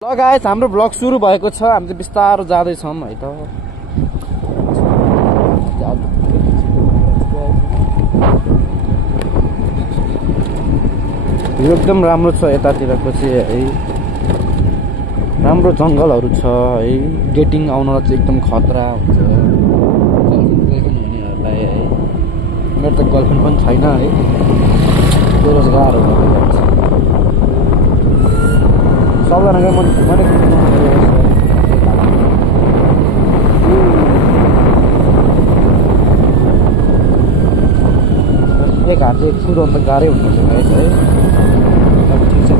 ल गाइस हाम्रो ब्लग सुरु भएको छ। हामी चाहिँ बिस्तारो जाँदै छौं है त। यो एकदम राम्रो छ यतातिरको चाहिँ है। राम्रो जंगलहरु छ है। डेटिङ आउनलाई चाहिँ एकदम खतरा हुन्छ। गर्लफ्रेन्ड हुनेहरुलाई है। मेरो त गर्लफ्रेन्ड पनि छैन है। बेरोजगार हो। सबैजनाको मन एक हात चाहिँ एक सुरु अन्त गाह्रै हुन्छ है। अब ठिक छ